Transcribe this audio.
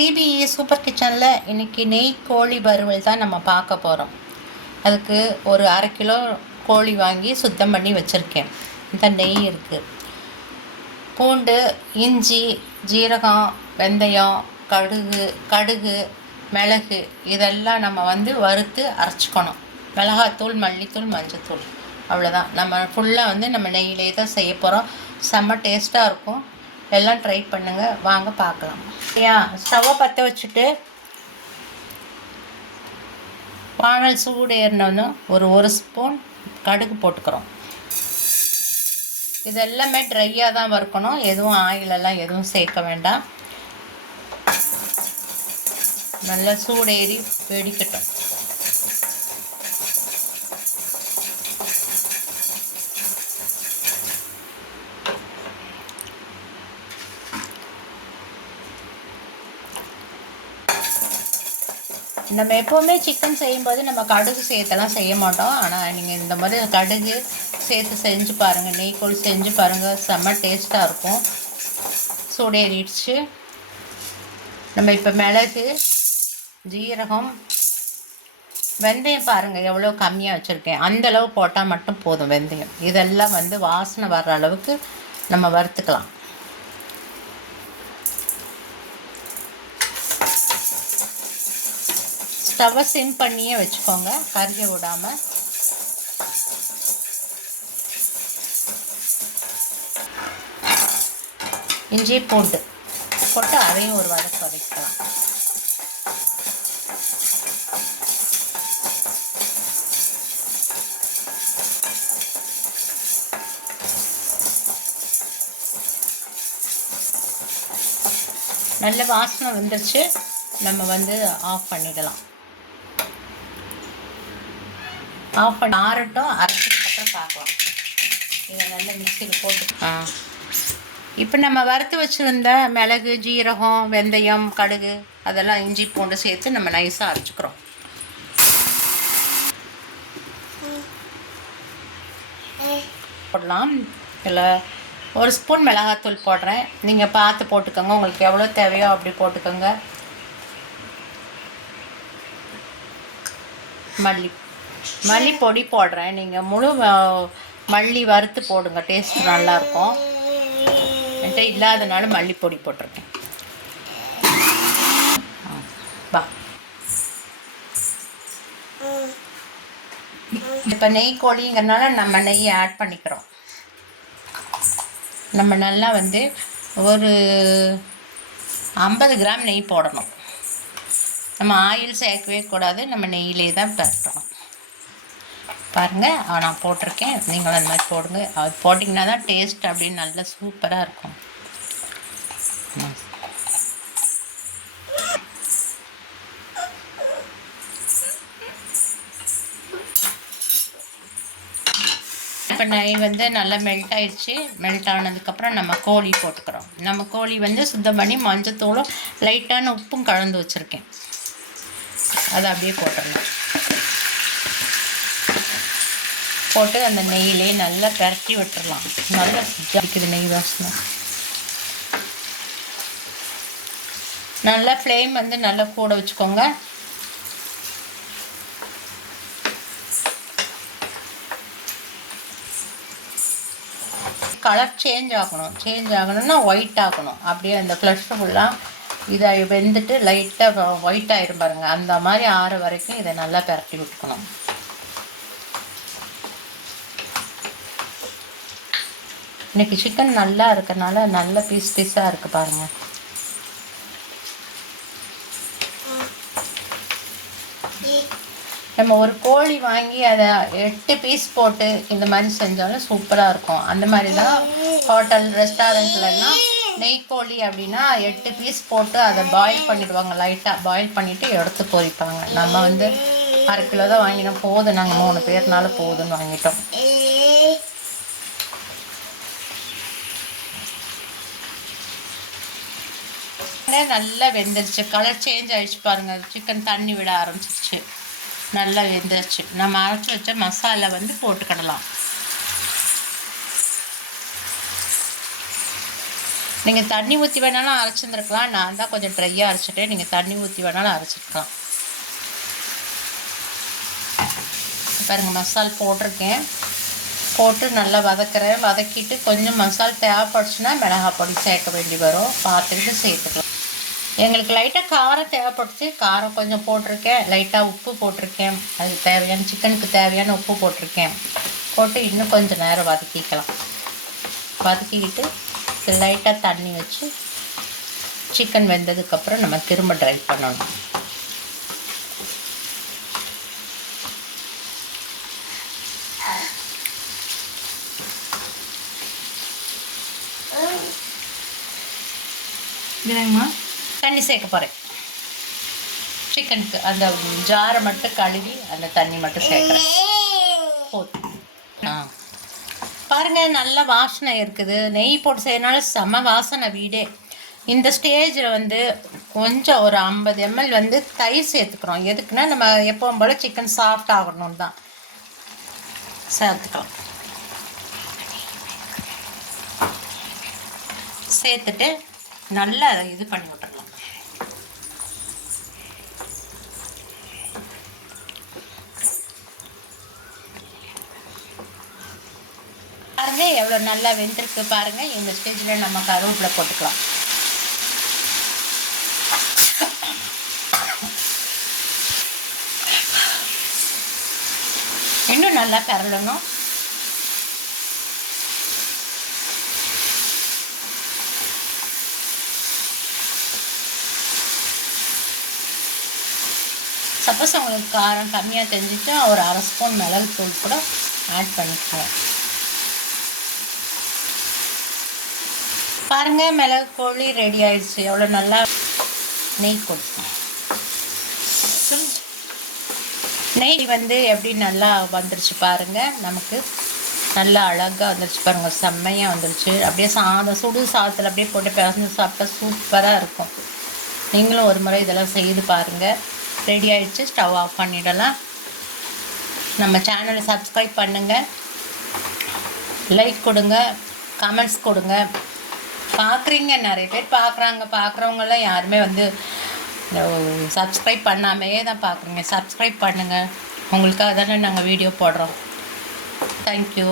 CBE super கிச்சனில் இன்றைக்கி நெய் கோழி வறுவல் தான் நம்ம பார்க்க போகிறோம் அதுக்கு ஒரு அரை கிலோ கோழி வாங்கி சுத்தம் பண்ணி வச்சுருக்கேன். இந்த நெய் இருக்குது பூண்டு இஞ்சி ஜீரகம் வெந்தயம் கடுகு கடுகு மிளகு இதெல்லாம் நம்ம வந்து வறுத்து அரைச்சிக்கணும். மிளகாத்தூள் மல்லித்தூள் மஞ்சத்தூள். அவ்வளோதான் நம்ம ஃபுல்லாக வந்து நம்ம நெய்யிலே தான் செய்ய போகிறோம் செம்ம டேஸ்ட்டாக இருக்கும். எல்லாம் ட்ரை பண்ணுங்கள் வாங்க பார்க்கலாம். ஏன் ஸ்டவ்வை பற்ற வச்சுட்டு வானல் சூடு ஏறினோன்னு ஒரு ஒரு ஸ்பூன் கடுகு போட்டுக்கிறோம். இது எல்லாமே ட்ரையாக தான் வறுக்கணும். எதுவும் ஆயிலெல்லாம் எதுவும் சேர்க்க வேண்டாம். நல்லா சூடேறி வெடிக்கட்டும். நம்ம எப்போவுமே சிக்கன் செய்யும்போது நம்ம கடுகு சேர்த்தெல்லாம் செய்ய மாட்டோம். ஆனால் நீங்கள் இந்த மாதிரி கடுகு சேர்த்து செஞ்சு பாருங்கள் நெய்கோல் செஞ்சு பாருங்கள் செம்ம டேஸ்ட்டாக இருக்கும். சூடேறிடுச்சு. நம்ம இப்போ மிளகு ஜீரகம் வெந்தயம் பாருங்கள் எவ்வளோ கம்மியாக வச்சுருக்கேன். அந்த அளவு போட்டால் மட்டும் போதும் வெந்தயம். இதெல்லாம் வந்து வாசனை வர்ற அளவுக்கு நம்ம வறுத்துக்கலாம். ஸ்டவ்வை சிம் பண்ணியே வச்சுக்கோங்க கருக விடாமல் இஞ்சி பூண்டு போட்டு அதையும் ஒரு வதக்கு வதக்கலாம் நல்ல வாசனை வந்துருச்சு. நம்ம வந்து ஆஃப் பண்ணிடலாம். ஆஃப் பண்ணி ஆறட்டும் அரைச்சதுக்கப்புறம் பார்க்கலாம். இதை நல்லா மிக்சியில் போட்டு. ஆ. இப்போ நம்ம வறுத்து வச்சுருந்த மிளகு ஜீரகம் வெந்தயம் கடுகு அதெல்லாம் இஞ்சி பூண்டு சேர்த்து நம்ம நைஸாக அரைச்சிக்கிறோம். போடலாம். இல்லை ஒரு ஸ்பூன் மிளகாத்தூள் போடுறேன். நீங்கள் பார்த்து போட்டுக்கோங்க. உங்களுக்கு எவ்வளோ தேவையோ அப்படி போட்டுக்கோங்க. மல்லி. மல்லி பொடி போடுறேன். நீங்கள் முழு மல்லி வறுத்து போடுங்க. டேஸ்ட் நல்லாயிருக்கும் என்கிட்ட இல்லாதனால மல்லிப்பொடி போட்டிருக்கேன். இப்போ நெய் கோழிங்கிறனால நம்ம நெய் ஆட் பண்ணிக்கிறோம். நம்ம நல்லா வந்து ஒரு ஐம்பது கிராம் நெய் போடணும். நம்ம ஆயில் சேர்க்கவே கூடாது. நம்ம நெய்யிலே தான் பரட்டணும். பாருங்கள் நான் போட்டிருக்கேன். நீங்களும் அந்த மாதிரி போடுங்க. அது போட்டிங்கன்னா தான் டேஸ்ட் அப்படின்னு நல்லா சூப்பராக இருக்கும். இப்போ நெய் வந்து நல்லா மெல்ட் ஆயிடுச்சு. மெல்ட் ஆனதுக்கப்புறம் நம்ம கோழி போட்டுக்கிறோம். நம்ம கோழி வந்து சுத்தம் பண்ணி மஞ்சத்தூளும் லைட்டான உப்பும் கலந்து வச்சுருக்கேன். அதை அப்படியே போட்டுடலாம். போட்டு அந்த நெய்யிலே நல்லா பரட்டி விட்டுறலாம். நல்லா நெய் வாசனை. நல்லா ஃப்ளேம் வந்து நல்லா கூட வச்சுக்கோங்க. கலர் சேஞ்ச் ஆகணும். சேஞ்ச் ஆகணும்னா ஒயிட் ஆகணும். அப்படியே அந்த ஃப்ளஷ் ஃபுல்லாக இதை வெந்துட்டு லைட்டாக ஒயிட் ஆயிரும் பாருங்க. அந்த மாதிரி ஆற வரைக்கும் இதை நல்லா பரட்டி விட்டுக்கணும். இன்னைக்கு சிக்கன் நல்லா இருக்கிறனால நல்ல பீஸ் பீஸாக இருக்குது பாருங்க. நம்ம ஒரு கோழி வாங்கி அதை எட்டு பீஸ் போட்டு இந்த மாதிரி செஞ்சாலும் சூப்பராக இருக்கும். அந்த மாதிரி தான் ஹோட்டல் ரெஸ்டாரண்ட்லலாம் நெய் கோழி அப்படின்னா எட்டு பீஸ் போட்டு அதை பாயில் பண்ணிடுவாங்க. லைட்டாக பாயில் பண்ணிவிட்டு எடுத்து பொரிப்பாங்க நம்ம வந்து அரை கிலோ தான் வாங்கினோம். போதும். நாங்கள் மூணு பேர்னால போதும்னு வாங்கிட்டோம். நல்லா வெந்துருச்சு. கலர் சேஞ்ச் ஆகிடுச்சு பாருங்கள் சிக்கன் தண்ணி விட ஆரம்பிச்சிருச்சு. நல்லா வெந்துருச்சு. நம்ம அரைச்சி வச்ச மசாலா வந்து போட்டுக்கிடலாம். நீங்கள் தண்ணி ஊற்றி வேணாலும் அரைச்சிருந்துருக்கலாம். நான் தான் கொஞ்சம் ட்ரையாக அரைச்சிட்டேன் நீங்கள் தண்ணி ஊற்றி வேணாலும் அரைச்சிருக்கலாம். பாருங்கள் மசால் போட்டிருக்கேன். போட்டு நல்லா வதக்குறேன். வதக்கிட்டு கொஞ்சம் மசால் தேவைப்படுச்சுன்னா மிளகாய் பொடி சேர்க்க வேண்டி வரும். பார்த்துக்கிட்டு சேர்த்துக்கலாம். எங்களுக்கு லைட்டாக காரம் தேவைப்பட்டுச்சு காரம் கொஞ்சம் போட்டிருக்கேன். லைட்டாக உப்பு போட்டிருக்கேன். அது தேவையான சிக்கனுக்கு தேவையான உப்பு போட்டிருக்கேன். போட்டு இன்னும் கொஞ்சம் நேரம் வதக்கிக்கலாம். வதக்கிக்கிட்டு லைட்டாக தண்ணி வச்சு சிக்கன் வெந்ததுக்கப்புறம் நம்ம திரும்ப ட்ரை பண்ணணும். இதுங்கம்மா தண்ணி சேர்க்க போகிறேன் சிக்கனுக்கு அந்த ஜாரை மட்டும் கழுவி அந்த தண்ணி மட்டும் சேர்க்குறேன். போதும். ஆ. பாருங்கள் நல்ல வாசனை இருக்குது. நெய் போட்டு செய்யறனால செம வாசனை வீடே. இந்த ஸ்டேஜில் வந்து கொஞ்சம் ஒரு ஐம்பது எம்எல் வந்து தயிர் சேர்த்துக்கிறோம். எதுக்குன்னா நம்ம எப்பவும் போல் சிக்கன் சாஃப்ட் ஆகணும்னு தான். சேர்த்துக்கலாம். சேர்த்துட்டு நல்லா அதை இது பண்ணி விட்டுறலாம் எவ்வளோ நல்லா வெந்திருக்கு பாருங்க. இந்த ஸ்டேஜில் நம்ம கருவேப்பிலை போட்டுக்கலாம். இன்னும் நல்லா பரலணும் சப்போஸ் உங்களுக்கு காரம் கம்மியாக தெரிஞ்சுட்டு ஒரு அரை ஸ்பூன் மிளகுத்தூள் கூட ஆட் பண்ணிக்கலாம். பாருங்க மிளகு கோழி ரெடி ஆயிடுச்சு. எவ்வளோ நல்லா நெய் கொடுத்தோம் நெய் வந்து எப்படி நல்லா வந்துருச்சு பாருங்க. நமக்கு நல்லா அழகாக வந்துருச்சு பாருங்க. செம்மையாக வந்துருச்சு. அப்படியே சாதம் சுடு சாதத்தில் அப்படியே போட்டு பிசைஞ்சு சாப்பிட்டா சூப்பராக இருக்கும். நீங்களும் ஒரு முறை இதெல்லாம் செய்து பாருங்கள் ரெடி ஆயிடுச்சு. ஸ்டவ் ஆஃப் பண்ணிடலாம். நம்ம சேனலை சப்ஸ்கிரைப் பண்ணுங்கள் லைக் கொடுங்க. கமெண்ட்ஸ் கொடுங்க. பார்க்குறீங்க நிறைய பேர் பார்க்குறாங்க பார்க்குறவங்களாம் யாருமே வந்து சப்ஸ்கிரைப் பண்ணாமையே தான் பார்க்குறீங்க சப்ஸ்கிரைப் பண்ணுங்கள் உங்களுக்காக தானே நாங்கள் வீடியோ போடுறோம் தேங்க்யூ